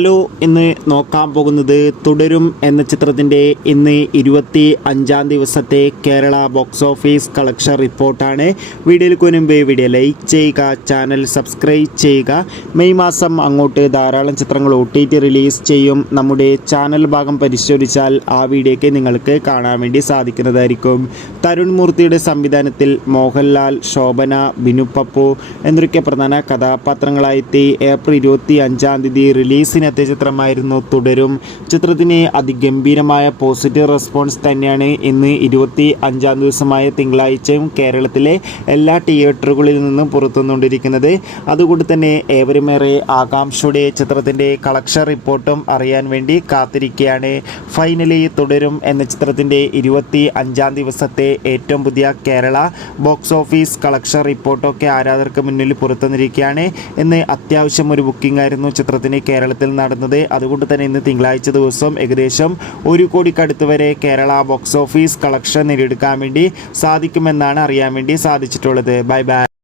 Hello, ഇന്ന് നോക്കാൻ പോകുന്നത് തുടരും എന്ന ചിത്രത്തിൻ്റെ ഇന്ന് 25-ാം ദിവസത്തെ കേരള ബോക്സ് ഓഫീസ് കളക്ഷൻ റിപ്പോർട്ടാണ്. വീഡിയോയിലേക്ക് മുൻപ് വീഡിയോ ലൈക്ക് ചെയ്യുക, ചാനൽ സബ്സ്ക്രൈബ് ചെയ്യുക. മെയ് മാസം അങ്ങോട്ട് ധാരാളം ചിത്രങ്ങൾ OTT റിലീസ് ചെയ്യും. നമ്മുടെ ചാനൽ ഭാഗം പരിശോധിച്ചാൽ ആ വീഡിയോയ്ക്ക് നിങ്ങൾക്ക് കാണാൻ വേണ്ടി സാധിക്കുന്നതായിരിക്കും. തരുൺ മൂർത്തിയുടെ സംവിധാനത്തിൽ മോഹൻലാൽ, ശോഭന, ബിനു പപ്പു എന്നൊക്കെ പ്രധാന കഥാപാത്രങ്ങളായെത്തി ഏപ്രിൽ 25-ാം തീയതി റിലീസിനെത്തിയ ചിത്രമായിരുന്നു തുടരും. ചിത്രത്തിന് അതിഗംഭീരമായ പോസിറ്റീവ് റെസ്പോൺസ് തന്നെയാണ് ഇന്ന് 25-ാം ദിവസമായ തിങ്കളാഴ്ചയും കേരളത്തിലെ എല്ലാ തിയേറ്ററുകളിൽ നിന്നും പുറത്തുവന്നുകൊണ്ടിരിക്കുന്നത്. അതുകൊണ്ട് തന്നെ ഏവരുമേറെ ആകാംക്ഷയുടെ ചിത്രത്തിൻ്റെ കളക്ഷൻ റിപ്പോർട്ടും അറിയാൻ വേണ്ടി കാത്തിരിക്കുകയാണ്. ഫൈനലി തുടരും എന്ന ചിത്രത്തിൻ്റെ 25-ാം ദിവസത്തെ ഏറ്റവും പുതിയ കേരള ബോക്സ് ഓഫീസ് കളക്ഷൻ റിപ്പോർട്ടൊക്കെ ആരാധകർക്ക് മുന്നിൽ പുറത്തുവന്നിരിക്കുകയാണ്. ഇന്ന് അത്യാവശ്യം ഒരു ബുക്കിംഗ് ആയിരുന്നു ചിത്രത്തിന് കേരളത്തിൽ നടന്നത്. അതുകൊണ്ട് തന്നെ ഇന്ന് തിങ്കളാഴ്ച ദിവസം ഏകദേശം 1 കോടിക്കടുത്ത് വരെ കേരള ബോക്സ് ഓഫീസ് കളക്ഷൻ നേടിയെടുക്കാൻ വേണ്ടി സാധിക്കുമെന്നാണ് അറിയാൻ വേണ്ടി സാധിച്ചിട്ടുള്ളത്. Bye by.